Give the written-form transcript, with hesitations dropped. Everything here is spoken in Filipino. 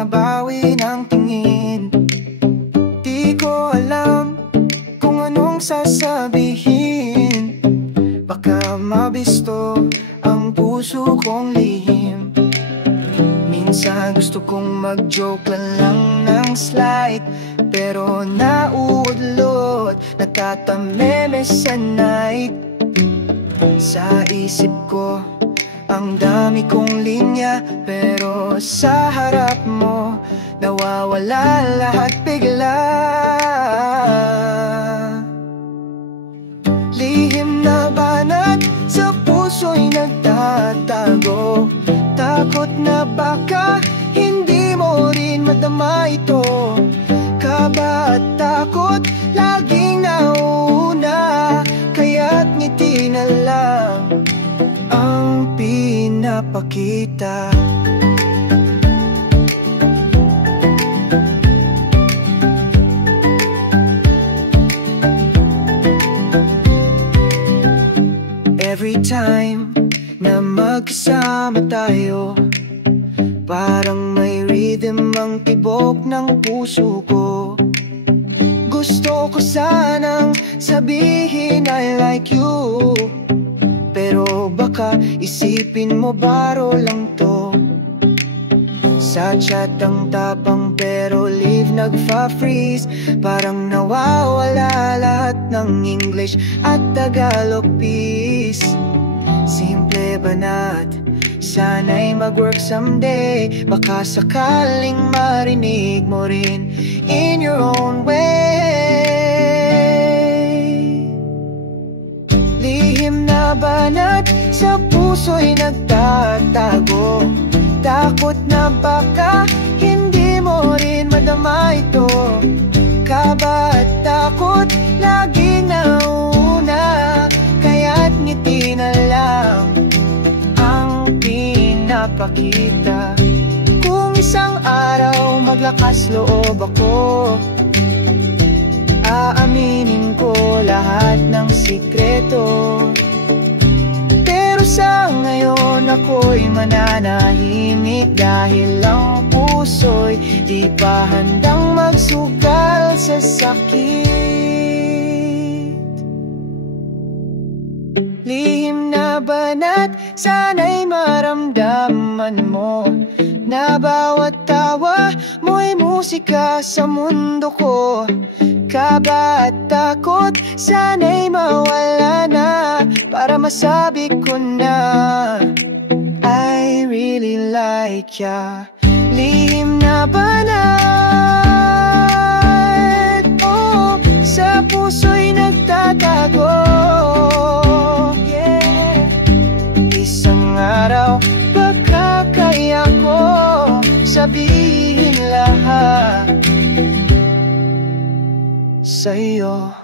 nabawi ng tingin. Di ko alam kung anong sasabihin. Baka mabisto ang puso kong lihim. Minsan gusto kong mag-joke lang ng slight, pero nauudlot, natatameme sa night. Sa isip ko ang dami kong linya, pero sa harap mo nawawala lahat bigla. Lihim na banat sa puso'y nagtatago. Takot na baka hindi mo rin madama ito. Kaba at takot laging nauna, kaya't ngiti na lang ang pinapakita. Every time na magkasama tayo, parang may rhythm ang tibok ng puso ko. Gusto ko sanang sabihin I like you, pero baka isipin mo baro lang to. Sa chat ang tapang pero leave nagfa-freeze. Parang nawawala lahat ng English at Tagalog piece. Simple banat, sana'y mag-work someday. Baka sakaling marinig mo rin in your own way. Lihim na banat sa puso'y nagtatago. Takot na baka hindi mo rin madama ito. Kaba at takot laging nauna, kaya't ngiti na lang ang pinapakita. Kung isang araw maglakas loob ako, aaminin ko lahat ng sikreto. Pero sa ngayon ako'y mananahimik, dahil ang puso'y di pa handang magsugal sa sakit. Lihim na banat, sana'y maramdaman mo na bawat tawa mo'y musika sa mundo ko. Kaba at takot, sana'y mawala na, para masabi ko na I really like ya. Lihim na banat, oh, sa puso'y nagtatago. Yeah. Isang araw baka kaya ko sabihin lahat sa'yo.